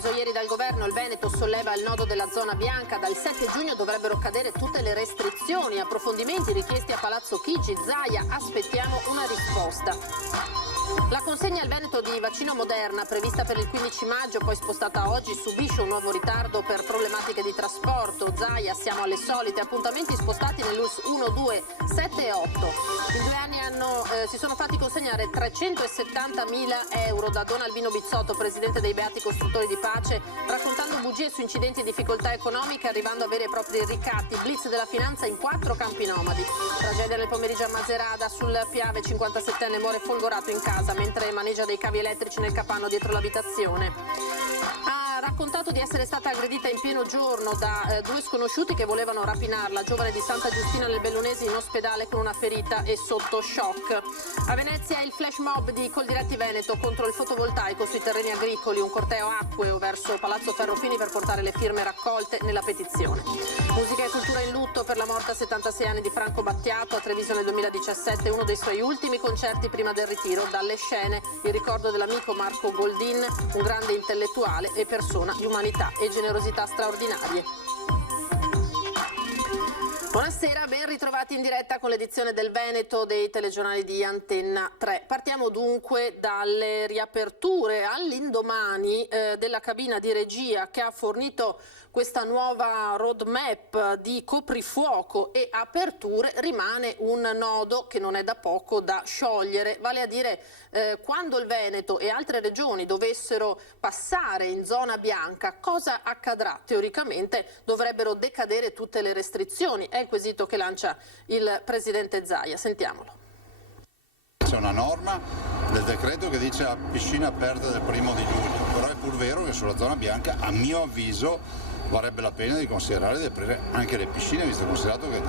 deciso ieri dal governo, il Veneto solleva il nodo della zona bianca. Dal 7 giugno dovrebbero cadere tutte le restrizioni. Approfondimenti richiesti a Palazzo Chigi. Zaia, aspettiamo una risposta. La consegna al Veneto di vaccino Moderna, prevista per il 15 maggio, poi spostata a oggi, subisce un nuovo ritardo per problematiche di trasporto. Zaia, siamo alle solite, appuntamenti spostati nell'ULSS 1, 2, 7 e 8. In 2 anni si sono fatti consegnare 370.000 euro da Don Albino Bizzotto, presidente dei Beati Costruttori di Pace, raccontando bugie su incidenti e difficoltà economiche, arrivando a veri e propri ricatti. Blitz della finanza in 4 campi nomadi. Tragedia nel pomeriggio a Macerata, sul Piave, 57enne muore folgorato in casa mentre maneggia dei cavi elettrici nel capanno dietro l'abitazione. Ha raccontato di essere stata aggredita in pieno giorno da 2 sconosciuti che volevano rapinarla, giovane di Santa Giustina nel Bellunesi in ospedale con una ferita e sotto shock. A Venezia il flash mob di Coldiretti Veneto contro il fotovoltaico sui terreni agricoli, un corteo acqueo verso Palazzo Ferrofini per portare le firme raccolte nella petizione. Musica e cultura in lutto per la morte a 76 anni di Franco Battiato, a Treviso nel 2017, uno dei suoi ultimi concerti prima del ritiro dalle scene, il ricordo dell'amico Marco Goldin, un grande intellettuale e persona di umanità e generosità straordinarie. Buonasera, ben ritrovati in diretta con l'edizione del Veneto dei telegiornali di Antenna 3. Partiamo dunque dalle riaperture all'indomani della cabina di regia che ha fornito questa nuova roadmap di coprifuoco e aperture. Rimane un nodo che non è da poco da sciogliere, vale a dire quando il Veneto e altre regioni dovessero passare in zona bianca, cosa accadrà? Teoricamente dovrebbero decadere tutte le restrizioni, è il quesito che lancia il presidente Zaia. Sentiamolo. C'è una norma del decreto che dice a piscina aperta del 1° di giugno, però è pur vero che sulla zona bianca, a mio avviso, varrebbe la pena di considerare di aprire anche le piscine, visto considerato che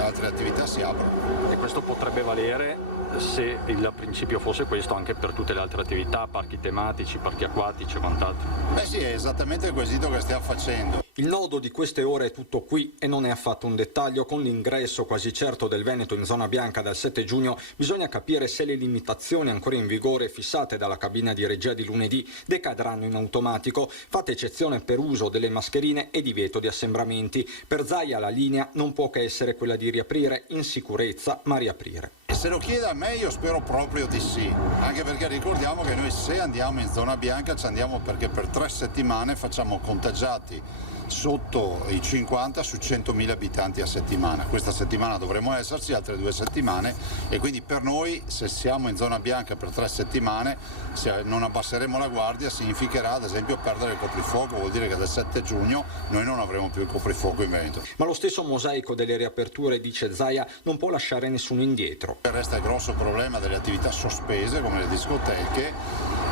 altre attività si aprono. E questo potrebbe valere, se il principio fosse questo, anche per tutte le altre attività, parchi tematici, parchi acquatici e quant'altro. Beh sì, è esattamente il quesito che stiamo facendo. Il nodo di queste ore è tutto qui e non è affatto un dettaglio. Con l'ingresso quasi certo del Veneto in zona bianca dal 7 giugno bisogna capire se le limitazioni ancora in vigore fissate dalla cabina di regia di lunedì decadranno in automatico, fatta eccezione per uso delle mascherine e divieto di assembramenti. Per Zaia la linea non può che essere quella di riaprire in sicurezza, ma riaprire. E se lo chiede a me io spero proprio di sì, anche perché ricordiamo che noi se andiamo in zona bianca ci andiamo perché per 3 settimane facciamo contagiati sotto i 50 su 100.000 abitanti a settimana. Questa settimana dovremo esserci, altre 2 settimane, e quindi per noi, se siamo in zona bianca per 3 settimane, se non abbasseremo la guardia significherà ad esempio perdere il coprifuoco, vuol dire che dal 7 giugno noi non avremo più il coprifuoco in Veneto. Ma lo stesso mosaico delle riaperture, dice Zaia, non può lasciare nessuno indietro. Resta il grosso problema delle attività sospese come le discoteche,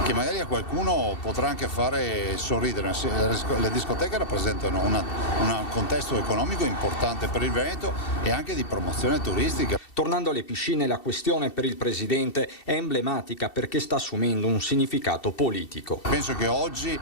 che magari a qualcuno potrà anche fare sorridere. Le discoteche rappresentano un contesto economico importante per il Veneto e anche di promozione turistica. Tornando alle piscine, la questione per il Presidente è emblematica perché sta assumendo un significato politico. Penso che oggi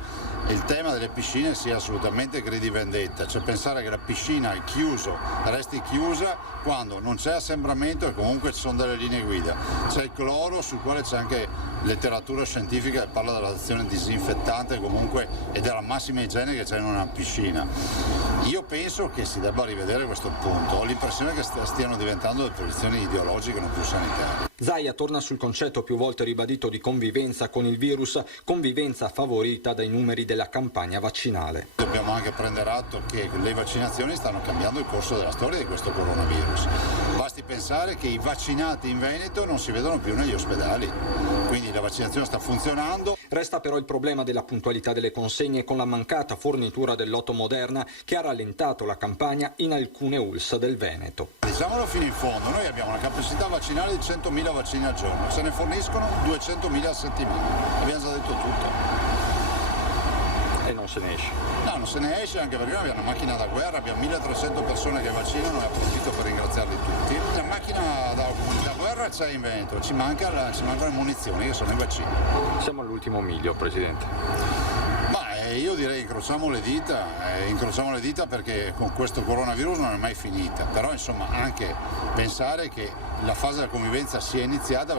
il tema delle piscine sia assolutamente gridi vendetta, cioè pensare che la piscina è chiuso, resti chiusa quando non c'è assembramento e comunque ci sono delle linee guida. C'è il cloro sul quale c'è anche letteratura scientifica che parla dell'azione disinfettante comunque e della massima igiene che c'è in una piscina. Io penso che si debba rivedere questo punto, ho l'impressione che stiano diventando delle posizioni ideologiche non più sanitarie. Zaia torna sul concetto più volte ribadito di convivenza con il virus, convivenza favorita dai numeri della campagna vaccinale. Dobbiamo anche prendere atto che le vaccinazioni stanno cambiando il corso della storia di questo coronavirus. Basti pensare che i vaccinati in Veneto non si vedono più negli ospedali, quindi la vaccinazione sta funzionando. Resta però il problema della puntualità delle consegne con la mancata fornitura del lotto Moderna che ha rallentato la campagna in alcune ULSS del Veneto. Diciamolo fino in fondo, noi abbiamo una capacità vaccinale di 100.000 vaccini al giorno, se ne forniscono 200.000 a settimana, abbiamo già detto tutto. E non se ne esce. No, non se ne esce anche perché noi abbiamo una macchina da guerra, abbiamo 1300 persone che vaccinano e approfitto per ringraziarli tutti. La macchina da guerra c'è in Veneto, ci mancano le munizioni che sono i vaccini. Siamo all'ultimo miglio, Presidente. Io direi incrociamo le dita perché con questo coronavirus non è mai finita, però insomma anche pensare che la fase della convivenza sia iniziata.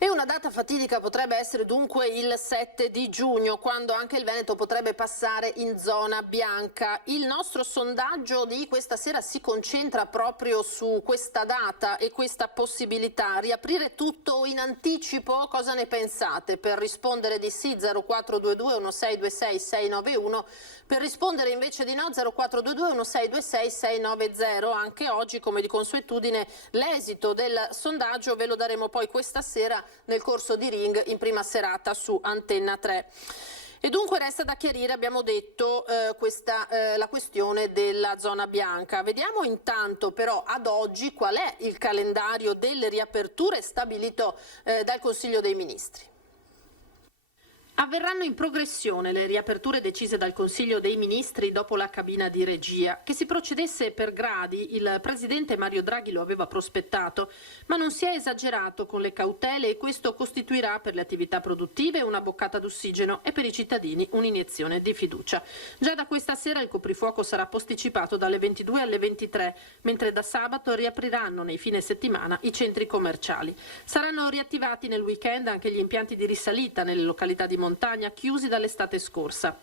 E una data fatidica potrebbe essere dunque il 7 di giugno, quando anche il Veneto potrebbe passare in zona bianca. Il nostro sondaggio di questa sera si concentra proprio su questa data e questa possibilità. Riaprire tutto in anticipo? Cosa ne pensate? Per rispondere di sì 0422 1626 691, per rispondere invece di no 0422 1626 690. Anche oggi, come di consuetudine, l'esito del sondaggio ve lo daremo poi questa sera nel corso di Ring in prima serata su Antenna 3. E dunque resta da chiarire, abbiamo detto, la questione della zona bianca. Vediamo intanto però ad oggi qual è il calendario delle riaperture stabilito dal Consiglio dei Ministri. Avverranno in progressione le riaperture decise dal Consiglio dei Ministri dopo la cabina di regia. Che si procedesse per gradi, il presidente Mario Draghi lo aveva prospettato, ma non si è esagerato con le cautele e questo costituirà per le attività produttive una boccata d'ossigeno e per i cittadini un'iniezione di fiducia. Già da questa sera il coprifuoco sarà posticipato dalle 22 alle 23, mentre da sabato riapriranno nei fine settimana i centri commerciali. Saranno riattivati nel weekend anche gli impianti di risalita nelle località di montagna chiusi dall'estate scorsa.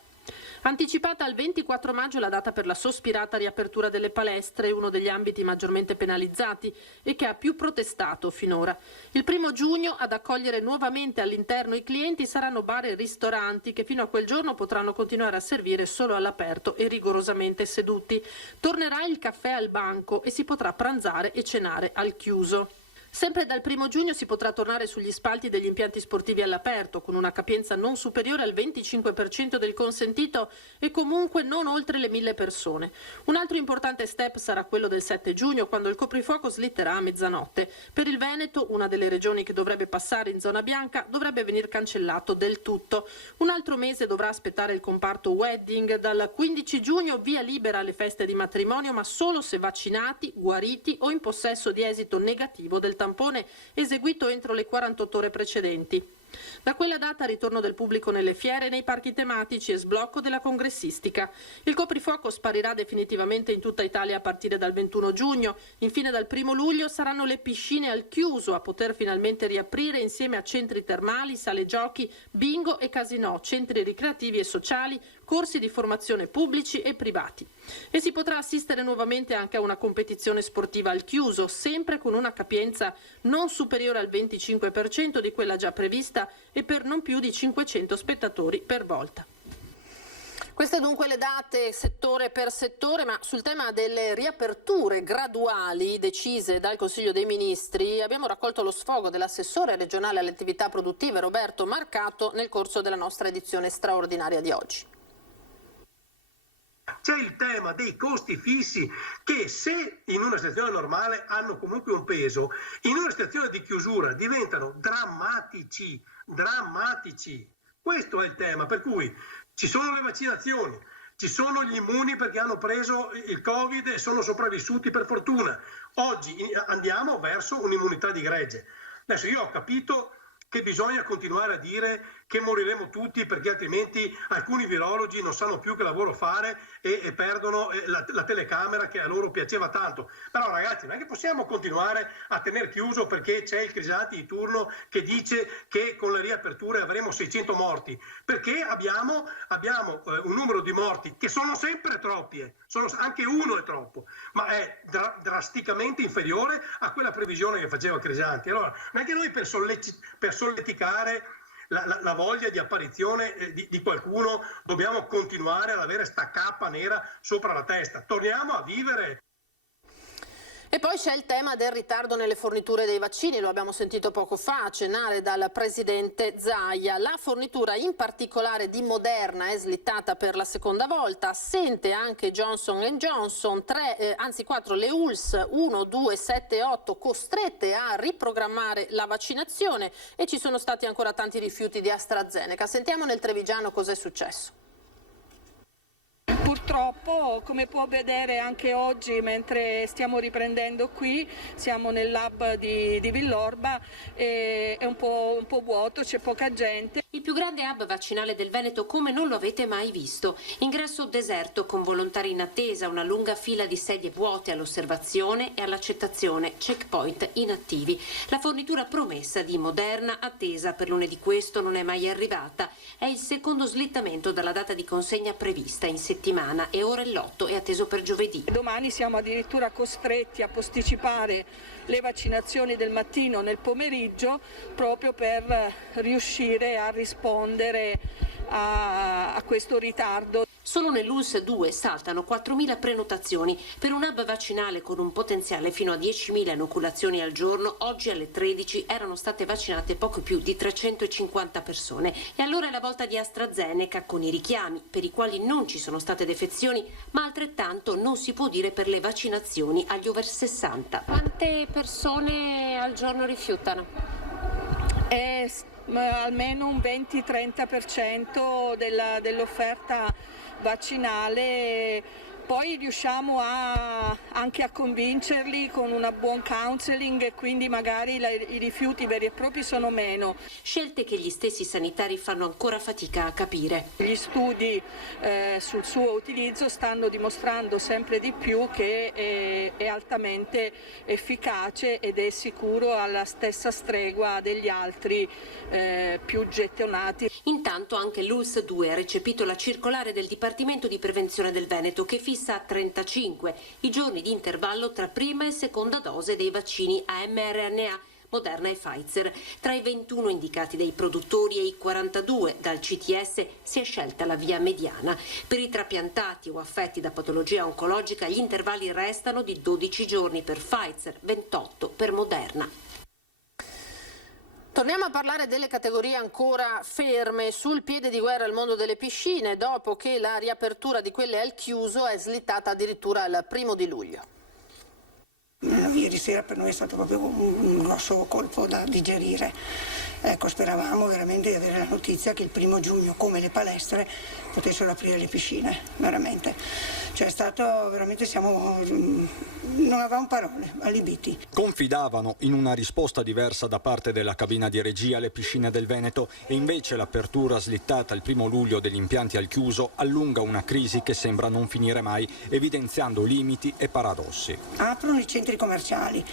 Anticipata al 24 maggio la data per la sospirata riapertura delle palestre, uno degli ambiti maggiormente penalizzati e che ha più protestato finora. Il 1 giugno ad accogliere nuovamente all'interno i clienti saranno bar e ristoranti che fino a quel giorno potranno continuare a servire solo all'aperto e rigorosamente seduti. Tornerà il caffè al banco e si potrà pranzare e cenare al chiuso. Sempre dal 1 giugno si potrà tornare sugli spalti degli impianti sportivi all'aperto, con una capienza non superiore al 25% del consentito e comunque non oltre le 1000 persone. Un altro importante step sarà quello del 7 giugno, quando il coprifuoco slitterà a mezzanotte. Per il Veneto, una delle regioni che dovrebbe passare in zona bianca, dovrebbe venir cancellato del tutto. Un altro mese dovrà aspettare il comparto wedding. Dal 15 giugno via libera alle feste di matrimonio, ma solo se vaccinati, guariti o in possesso di esito negativo del tampone eseguito entro le 48 ore precedenti. Da quella data ritorno del pubblico nelle fiere e nei parchi tematici e sblocco della congressistica. Il coprifuoco sparirà definitivamente in tutta Italia a partire dal 21 giugno. Infine dal 1 luglio saranno le piscine al chiuso a poter finalmente riaprire insieme a centri termali, sale giochi, bingo e casinò, centri ricreativi e sociali, corsi di formazione pubblici e privati. E si potrà assistere nuovamente anche a una competizione sportiva al chiuso, sempre con una capienza non superiore al 25% di quella già prevista e per non più di 500 spettatori per volta. Queste dunque le date settore per settore, ma sul tema delle riaperture graduali decise dal Consiglio dei Ministri abbiamo raccolto lo sfogo dell'assessore regionale alle attività produttive Roberto Marcato nel corso della nostra edizione straordinaria di oggi. C'è il tema dei costi fissi che, se in una situazione normale hanno comunque un peso, in una situazione di chiusura diventano drammatici. Questo è il tema, per cui ci sono le vaccinazioni, ci sono gli immuni perché hanno preso il Covid e sono sopravvissuti per fortuna. Oggi andiamo verso un'immunità di gregge. Adesso io ho capito che bisogna continuare a dire che moriremo tutti perché altrimenti alcuni virologi non sanno più che lavoro fare e perdono la telecamera che a loro piaceva tanto. Però ragazzi, non è che possiamo continuare a tenere chiuso perché c'è il Crisanti di turno che dice che con le riaperture avremo 600 morti, perché abbiamo un numero di morti che sono sempre troppi, anche uno è troppo, ma è drasticamente inferiore a quella previsione che faceva Crisanti. Allora, non è che noi per solleticare la voglia di apparizione di qualcuno dobbiamo continuare ad avere sta cappa nera sopra la testa. Torniamo a vivere. E poi c'è il tema del ritardo nelle forniture dei vaccini, lo abbiamo sentito poco fa accennare dal presidente Zaia. La fornitura in particolare di Moderna è slittata per la seconda volta, assente anche Johnson & Johnson, 4 le ULS 1, 2, 7 e 8 costrette a riprogrammare la vaccinazione e ci sono stati ancora tanti rifiuti di AstraZeneca. Sentiamo nel Trevigiano cosa è successo. Purtroppo, come può vedere anche oggi mentre stiamo riprendendo qui, siamo nel lab di Villorba, è un po' vuoto, c'è poca gente. Il più grande hub vaccinale del Veneto come non lo avete mai visto. Ingresso deserto con volontari in attesa, una lunga fila di sedie vuote all'osservazione e all'accettazione, checkpoint inattivi. La fornitura promessa di Moderna, attesa per lunedì questo, non è mai arrivata. È il secondo slittamento dalla data di consegna prevista in settimana e ora il lotto è atteso per giovedì. Domani siamo addirittura costretti a posticipare le vaccinazioni del mattino nel pomeriggio proprio per riuscire a rispondere a questo ritardo. Solo nell'ULSS 2 saltano 4.000 prenotazioni. Per un hub vaccinale con un potenziale fino a 10.000 inoculazioni al giorno, oggi alle 13 erano state vaccinate poco più di 350 persone. E allora è la volta di AstraZeneca con i richiami, per i quali non ci sono state defezioni, ma altrettanto non si può dire per le vaccinazioni agli over 60. Quante persone al giorno rifiutano? Almeno un 20-30% dell'offerta vaccinale. Poi riusciamo anche a convincerli con un buon counseling e quindi magari i rifiuti veri e propri sono meno. Scelte che gli stessi sanitari fanno ancora fatica a capire. Gli studi sul suo utilizzo stanno dimostrando sempre di più che è altamente efficace ed è sicuro alla stessa stregua degli altri più gettonati. Intanto anche l'ULSS 2 ha recepito la circolare del Dipartimento di Prevenzione del Veneto che fissa a 35 i giorni di intervallo tra prima e seconda dose dei vaccini a mRNA, Moderna e Pfizer. Tra i 21 indicati dai produttori e i 42 dal CTS si è scelta la via mediana. Per i trapiantati o affetti da patologia oncologica gli intervalli restano di 12 giorni per Pfizer, 28 per Moderna. Torniamo a parlare delle categorie ancora ferme. Sul piede di guerra il mondo delle piscine, dopo che la riapertura di quelle al chiuso è slittata addirittura al 1° luglio. Ieri sera per noi è stato proprio un grosso colpo da digerire. Ecco, speravamo veramente di avere la notizia che il 1° giugno, come le palestre, potessero aprire le piscine, veramente. Cioè è stato veramente, non avevamo parole, allibiti. Confidavano in una risposta diversa da parte della cabina di regia alle piscine del Veneto e invece l'apertura slittata il 1° luglio degli impianti al chiuso allunga una crisi che sembra non finire mai, evidenziando limiti e paradossi. Aprono i centri commerciali,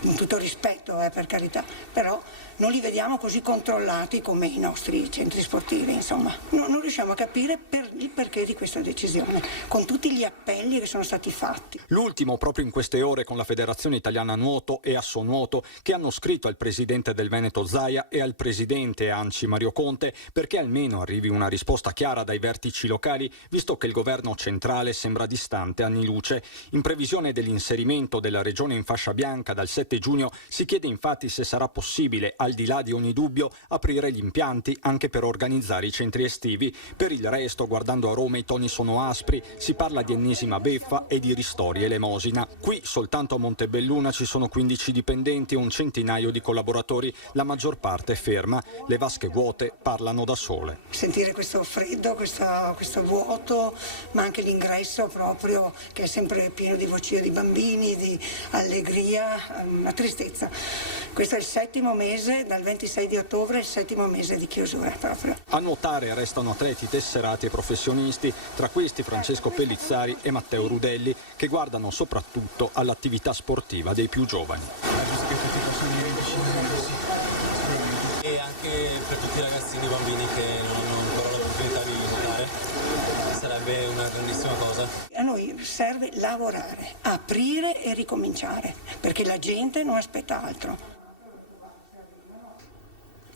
con tutto rispetto, per carità, però non li vediamo così controllati come i nostri centri sportivi, insomma. Non riusciamo a capire il perché di questa decisione, con tutti gli appelli che sono stati fatti. L'ultimo proprio in queste ore con la Federazione Italiana Nuoto e Assonuoto, che hanno scritto al presidente del Veneto Zaia e al presidente ANCI Mario Conte perché almeno arrivi una risposta chiara dai vertici locali, visto che il governo centrale sembra distante anni luce. In previsione dell'inserimento della regione in fascia bianca dal 7 giugno si chiede infatti se sarà possibile, al di là di ogni dubbio, aprire gli impianti anche per organizzare i centri estivi. Per il resto, guardando a Roma, i toni sono aspri, si parla di ennesima beffa e di ristori elemosina. Qui soltanto a Montebelluna ci sono 15 dipendenti e un centinaio di collaboratori, la maggior parte ferma. Le vasche vuote parlano da sole. Sentire questo freddo, questo vuoto, ma anche l'ingresso proprio che è sempre pieno di voci di bambini, di allegria, una tristezza. Questo è il 7° mese, dal 26 di ottobre, il 7° mese di chiusura proprio. A nuotare restano atleti tesserati e professionisti, tra questi Francesco Pellizzari e Matteo Rudelli, che guardano soprattutto all'attività sportiva dei più giovani. E anche per tutti i ragazzini e bambini che non hanno ancora l'opportunità di nuotare, sarebbe una grandissima cosa. A noi serve lavorare, aprire e ricominciare, perché la gente non aspetta altro.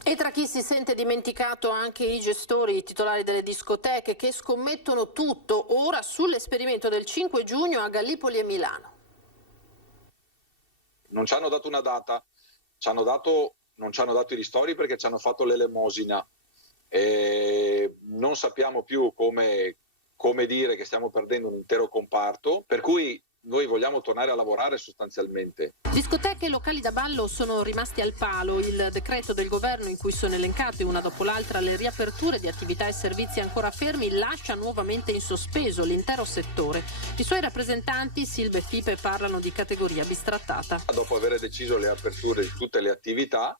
E tra chi si sente dimenticato anche i gestori, i titolari delle discoteche che scommettono tutto ora sull'esperimento del 5 giugno a Gallipoli e Milano. Non ci hanno dato una data, non ci hanno dato i ristori perché ci hanno fatto l'elemosina. Non sappiamo più come dire che stiamo perdendo un intero comparto, per cui noi vogliamo tornare a lavorare sostanzialmente. Discoteche e locali da ballo sono rimasti al palo. Il decreto del governo in cui sono elencate una dopo l'altra le riaperture di attività e servizi ancora fermi lascia nuovamente in sospeso l'intero settore. I suoi rappresentanti, Silve e Fipe, parlano di categoria bistrattata. Dopo aver deciso le aperture di tutte le attività,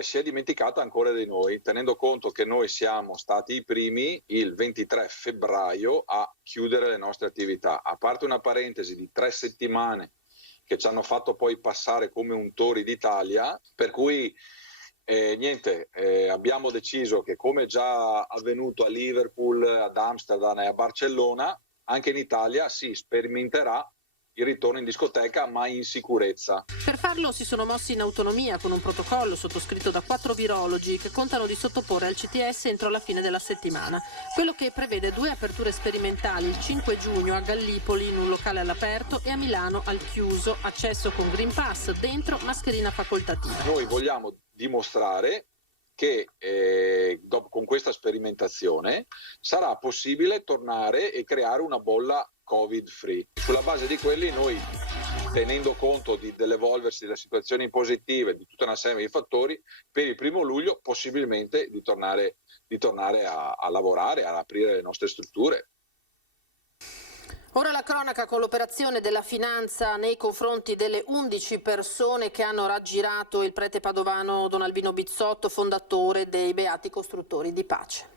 si è dimenticata ancora di noi, tenendo conto che noi siamo stati i primi il 23 febbraio a chiudere le nostre attività. A parte una parentesi di 3 settimane che ci hanno fatto poi passare come untori d'Italia, per cui abbiamo deciso che, come già avvenuto a Liverpool, ad Amsterdam e a Barcellona, anche in Italia si sperimenterà il ritorno in discoteca, ma in sicurezza. Per farlo si sono mossi in autonomia con un protocollo sottoscritto da 4 virologi che contano di sottoporre al CTS entro la fine della settimana. Quello che prevede 2 aperture sperimentali il 5 giugno a Gallipoli in un locale all'aperto e a Milano al chiuso, accesso con Green Pass, dentro mascherina facoltativa. Noi vogliamo dimostrare che con questa sperimentazione sarà possibile tornare e creare una bolla Covid free. Sulla base di quelli noi, tenendo conto dell'evolversi delle situazioni positive, di tutta una serie di fattori, per il 1 luglio possibilmente di tornare a lavorare, ad aprire le nostre strutture. Ora la cronaca con l'operazione della finanza nei confronti delle 11 persone che hanno raggirato il prete padovano Don Albino Bizzotto, fondatore dei Beati Costruttori di Pace.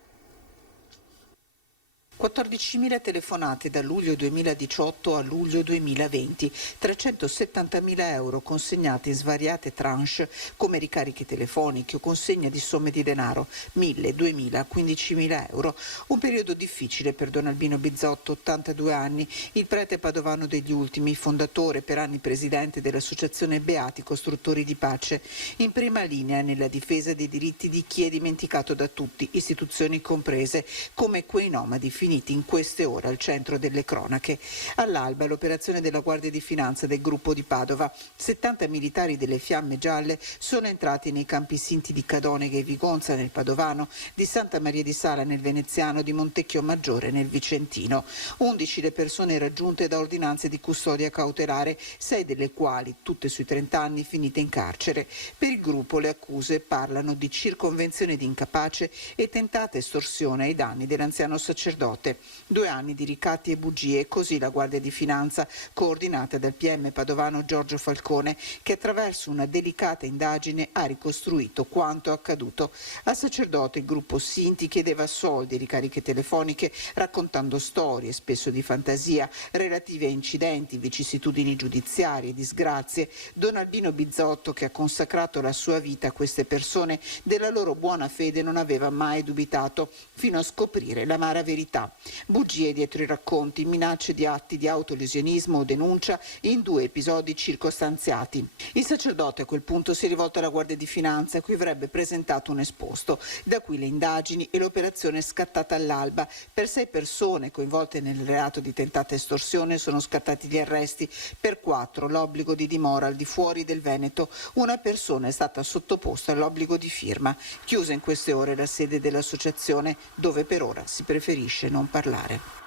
14.000 telefonate da luglio 2018 a luglio 2020, 370.000 euro consegnati in svariate tranche come ricariche telefoniche o consegna di somme di denaro, 1.000, 2.000, 15.000 euro. Un periodo difficile per Don Albino Bizzotto, 82 anni, il prete padovano degli ultimi, fondatore per anni presidente dell'associazione Beati Costruttori di Pace, in prima linea nella difesa dei diritti di chi è dimenticato da tutti, istituzioni comprese, come quei nomadi finiti in queste ore al centro delle cronache. All'alba l'operazione della Guardia di Finanza del gruppo di Padova. 70 militari delle Fiamme Gialle sono entrati nei campi sinti di Cadonega e Vigonza nel Padovano, di Santa Maria di Sala nel Veneziano, di Montecchio Maggiore nel Vicentino. 11 le persone raggiunte da ordinanze di custodia cautelare, 6 delle quali, tutte sui 30 anni, finite in carcere. Per il gruppo le accuse parlano di circonvenzione di incapace e tentata estorsione ai danni dell'anziano sacerdote. 2 anni di ricatti e bugie, così la Guardia di Finanza, coordinata dal PM padovano Giorgio Falcone, che attraverso una delicata indagine ha ricostruito quanto accaduto. Al sacerdote il gruppo Sinti chiedeva soldi e ricariche telefoniche, raccontando storie, spesso di fantasia, relative a incidenti, vicissitudini giudiziarie, disgrazie. Don Albino Bizzotto, che ha consacrato la sua vita a queste persone, della loro buona fede non aveva mai dubitato, fino a scoprire l'amara verità. Bugie dietro i racconti, minacce di atti di autolesionismo o denuncia in 2 episodi circostanziati. Il sacerdote a quel punto si è rivolto alla Guardia di Finanza, a cui avrebbe presentato un esposto. Da qui le indagini e l'operazione scattata all'alba. Per 6 persone coinvolte nel reato di tentata estorsione sono scattati gli arresti, per 4 l'obbligo di dimora al di fuori del Veneto. Una persona è stata sottoposta all'obbligo di firma. Chiusa in queste ore la sede dell'associazione, dove per ora si preferisce non parlare.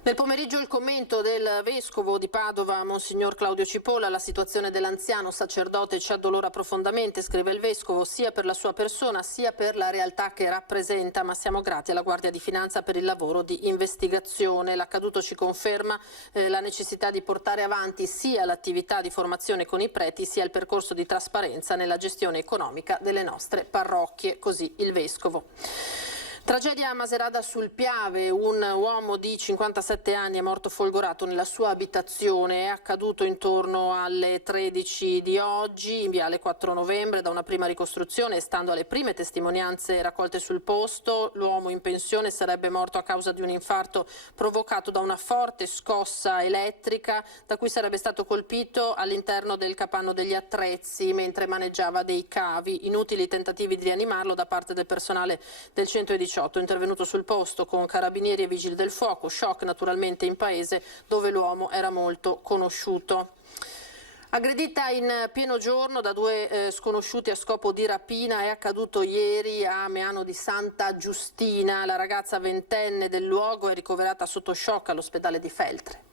Nel pomeriggio il commento del vescovo di Padova, Monsignor Claudio Cipolla. La situazione dell'anziano sacerdote ci addolora profondamente, scrive il vescovo, sia per la sua persona sia per la realtà che rappresenta, ma siamo grati alla Guardia di Finanza per il lavoro di investigazione. L'accaduto ci conferma la necessità di portare avanti sia l'attività di formazione con i preti sia il percorso di trasparenza nella gestione economica delle nostre parrocchie, così il vescovo. Tragedia a Macerata sul Piave, un uomo di 57 anni è morto folgorato nella sua abitazione. È accaduto intorno alle 13 di oggi in viale 4 novembre. Da una prima ricostruzione e stando alle prime testimonianze raccolte sul posto, l'uomo in pensione sarebbe morto a causa di un infarto provocato da una forte scossa elettrica da cui sarebbe stato colpito all'interno del capanno degli attrezzi mentre maneggiava dei cavi. Inutili tentativi di rianimarlo da parte del personale del 118 intervenuto sul posto con carabinieri e vigili del fuoco. Shock naturalmente in paese dove l'uomo era molto conosciuto. Aggredita in pieno giorno da 2 sconosciuti a scopo di rapina è accaduto ieri a Meano di Santa Giustina. La ragazza ventenne del luogo è ricoverata sotto shock all'ospedale di Feltre.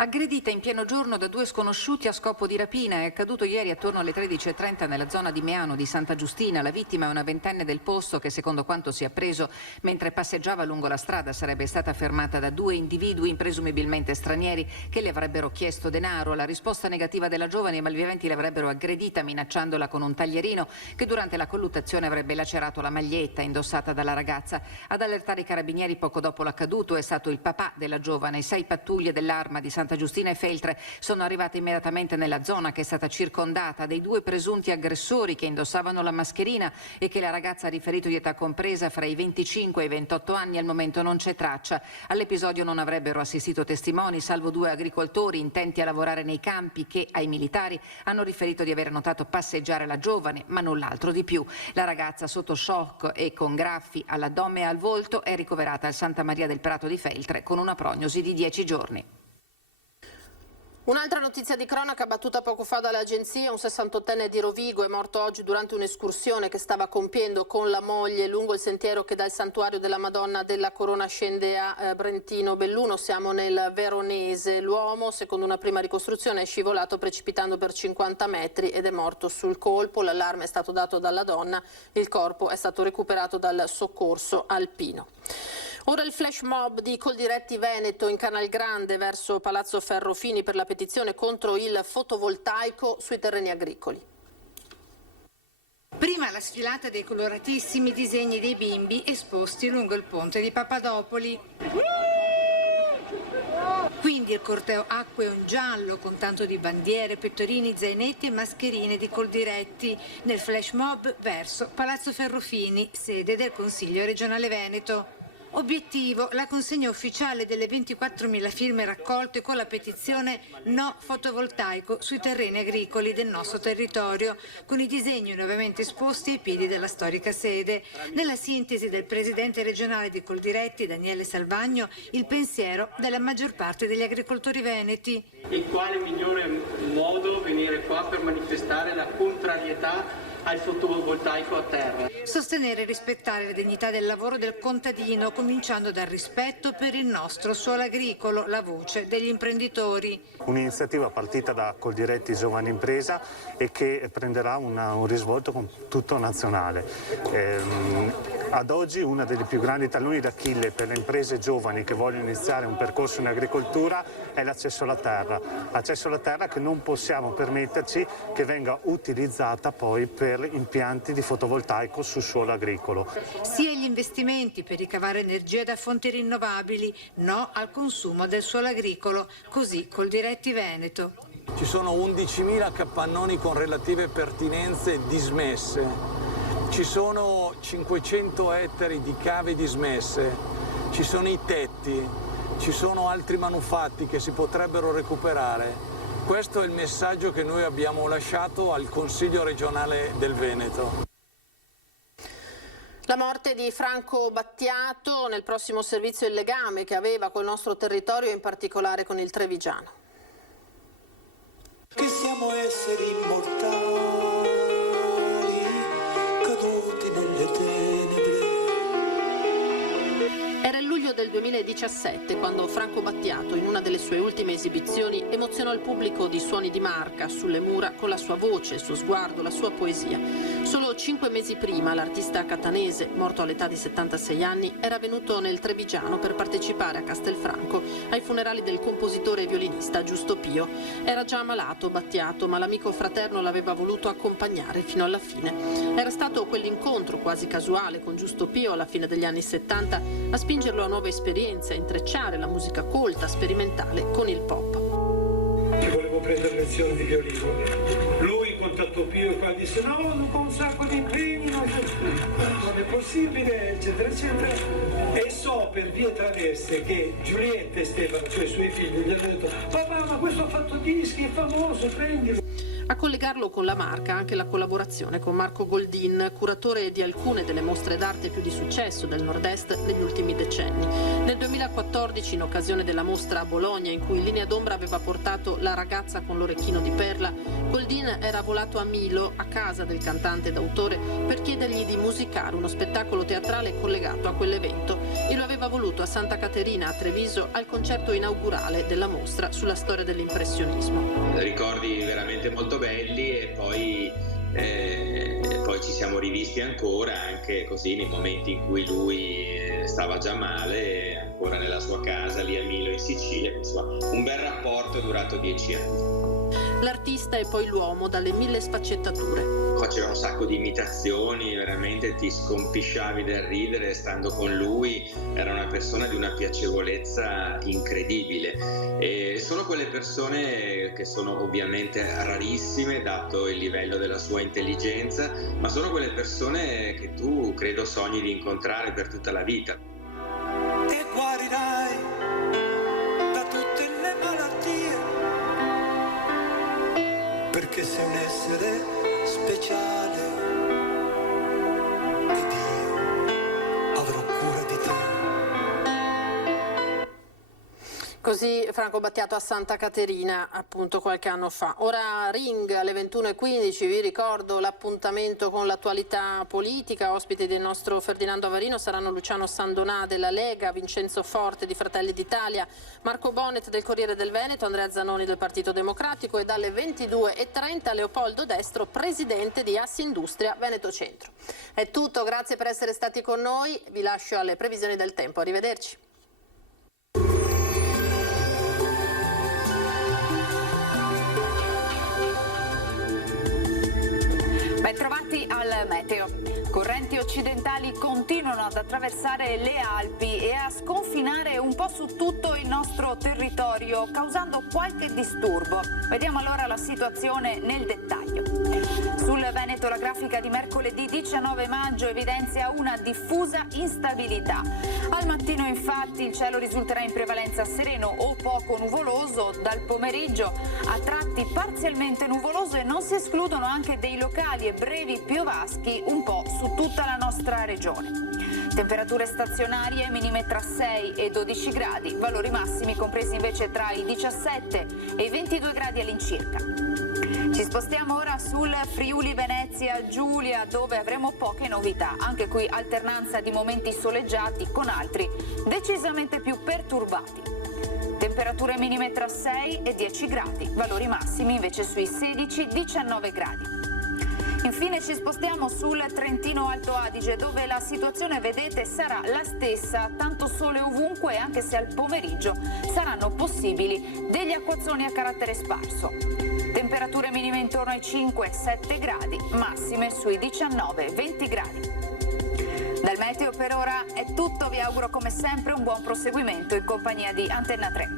Aggredita in pieno giorno da 2 sconosciuti a scopo di rapina, è accaduto ieri attorno alle 13:30 nella zona di Meano di Santa Giustina. La vittima è una ventenne del posto che, secondo quanto si è appreso, mentre passeggiava lungo la strada sarebbe stata fermata da 2 individui presumibilmente stranieri che le avrebbero chiesto denaro. La risposta negativa della giovane, i malviventi l'avrebbero aggredita minacciandola con un taglierino che durante la colluttazione avrebbe lacerato la maglietta indossata dalla ragazza. Ad allertare i carabinieri poco dopo l'accaduto è stato il papà della giovane. 6 pattuglie dell'Arma di Santa Giustina e Feltre sono arrivate immediatamente nella zona, che è stata circondata dei 2 presunti aggressori che indossavano la mascherina e che la ragazza ha riferito di età compresa fra i 25 e i 28 anni. Al momento non c'è traccia. All'episodio non avrebbero assistito testimoni, salvo 2 agricoltori intenti a lavorare nei campi che ai militari hanno riferito di aver notato passeggiare la giovane, ma null'altro di più. La ragazza, sotto shock e con graffi all'addome e al volto, è ricoverata al Santa Maria del Prato di Feltre con una prognosi di 10 giorni. Un'altra notizia di cronaca battuta poco fa dalle agenzie: un 68enne di Rovigo è morto oggi durante un'escursione che stava compiendo con la moglie lungo il sentiero che dal santuario della Madonna della Corona scende a Brentino Belluno. Siamo nel Veronese. L'uomo, secondo una prima ricostruzione, è scivolato precipitando per 50 metri ed è morto sul colpo. L'allarme è stato dato dalla donna, il corpo è stato recuperato dal soccorso alpino. Ora il flash mob di Coldiretti Veneto in Canal Grande verso Palazzo Ferrofini per la petizione contro il fotovoltaico sui terreni agricoli. Prima la sfilata dei coloratissimi disegni dei bimbi esposti lungo il ponte di Papadopoli. Quindi il corteo acqueo in giallo con tanto di bandiere, pettorini, zainetti e mascherine di Coldiretti nel flash mob verso Palazzo Ferrofini, sede del Consiglio regionale Veneto. Obiettivo: la consegna ufficiale delle 24.000 firme raccolte con la petizione No fotovoltaico sui terreni agricoli del nostro territorio, con i disegni nuovamente esposti ai piedi della storica sede. Nella sintesi del presidente regionale di Coldiretti, Daniele Salvagno, il pensiero della maggior parte degli agricoltori veneti. E quale migliore modo venire qua per manifestare la contrarietà al fotovoltaico a terra. Sostenere e rispettare la dignità del lavoro del contadino, cominciando dal rispetto per il nostro suolo agricolo, la voce degli imprenditori. Un'iniziativa partita da Coldiretti Giovane Impresa e che prenderà un risvolto tutto nazionale. Ad oggi una delle più grandi talloni d'Achille per le imprese giovani che vogliono iniziare un percorso in agricoltura è l'accesso alla terra. Accesso alla terra che non possiamo permetterci che venga utilizzata poi per impianti di fotovoltaico sul suolo agricolo. Sia gli investimenti per ricavare energia da fonti rinnovabili, no al consumo del suolo agricolo, così Coldiretti Veneto. Ci sono 11.000 capannoni con relative pertinenze dismesse, ci sono 500 ettari di cave dismesse, ci sono i tetti, ci sono altri manufatti che si potrebbero recuperare. Questo è il messaggio che noi abbiamo lasciato al Consiglio regionale del Veneto. La morte di Franco Battiato, nel prossimo servizio il legame che aveva col nostro territorio, in particolare con il Trevigiano. Che siamo esseri immortali, caduti nelle tenebre. Era il luglio del 2017 quando Franco Battiato, in una delle sue ultime esibizioni, emozionò il pubblico di Suoni di Marca sulle mura con la sua voce, il suo sguardo, la sua poesia. Solo 5 mesi prima l'artista catanese, morto all'età di 76 anni, era venuto nel Trevigiano per partecipare a Castelfranco ai funerali del compositore e violinista Giusto Pio. Era già ammalato Battiato, ma l'amico fraterno l'aveva voluto accompagnare fino alla fine. Era stato quell'incontro quasi casuale con Giusto Pio alla fine degli anni 70 a spingerlo a nuove esperienze, a intrecciare la musica colta, sperimentale con il pop. Ci volevo prendere lezioni di violino. Lui contattò Pio e disse no, ho un sacco di impegni, non è possibile, eccetera, eccetera. E so per vie traverse che Giulietta e Stefano, cioè i suoi figli, gli hanno detto papà, ma questo ha fatto dischi, è famoso, prendilo. A collegarlo con la marca anche la collaborazione con Marco Goldin, curatore di alcune delle mostre d'arte più di successo del Nord-Est negli ultimi decenni. Nel 2014, in occasione della mostra a Bologna, in cui in linea d'ombra aveva portato La ragazza con l'orecchino di perla, Goldin era volato a Milo, a casa del cantante d'autore, per chiedergli di musicare uno spettacolo teatrale collegato a quell'evento, e lo aveva voluto a Santa Caterina a Treviso al concerto inaugurale della mostra sulla storia dell'impressionismo. Ricordi veramente molto belli, e poi ci siamo rivisti ancora, anche così nei momenti in cui lui stava già male, ancora nella sua casa lì a Milo in Sicilia. Insomma, un bel rapporto è durato 10 anni. L'artista e poi l'uomo dalle 1000 sfaccettature. Faceva un sacco di imitazioni, veramente ti scompisciavi del ridere stando con lui. Era una persona di una piacevolezza incredibile, e sono quelle persone che sono ovviamente rarissime dato il livello della sua intelligenza, ma sono quelle persone che tu credo sogni di incontrare per tutta la vita. E guarirai da tutte le malattie, perché sei un essere speciale ed io avrò cura di te. Così Franco Battiato a Santa Caterina, appunto, qualche anno fa. Ora Ring alle 21:15, vi ricordo l'appuntamento con l'attualità politica. Ospiti del nostro Ferdinando Avarino saranno Luciano Sandonà della Lega, Vincenzo Forte di Fratelli d'Italia, Marco Bonnet del Corriere del Veneto, Andrea Zanoni del Partito Democratico, e dalle 22:30 Leopoldo Destro, presidente di Assindustria Veneto Centro. È tutto, grazie per essere stati con noi, vi lascio alle previsioni del tempo, arrivederci. Bentrovati al meteo. Correnti occidentali continuano ad attraversare le Alpi e a sconfinare un po' su tutto il nostro territorio, causando qualche disturbo. Vediamo allora la situazione nel dettaglio. Sul Veneto la grafica di mercoledì 19 maggio evidenzia una diffusa instabilità. Al mattino infatti il cielo risulterà in prevalenza sereno o poco nuvoloso, dal pomeriggio a tratti parzialmente nuvoloso, e non si escludono anche dei locali e brevi piovaschi un po' su tutta la nostra regione. Temperature stazionarie minime tra 6 e 12 gradi, valori massimi compresi invece tra i 17 e i 22 gradi all'incirca. Ci spostiamo ora sul Friuli Venezia Giulia, dove avremo poche novità, anche qui alternanza di momenti soleggiati con altri decisamente più perturbati. Temperature minime tra 6 e 10 gradi, valori massimi invece sui 16-19 gradi. Infine ci spostiamo sul Trentino Alto Adige, dove la situazione, vedete, sarà la stessa, tanto sole ovunque, anche se al pomeriggio saranno possibili degli acquazzoni a carattere sparso. Temperature minime intorno ai 5-7 gradi, massime sui 19-20 gradi. Dal meteo per ora è tutto, vi auguro come sempre un buon proseguimento in compagnia di Antenna 3.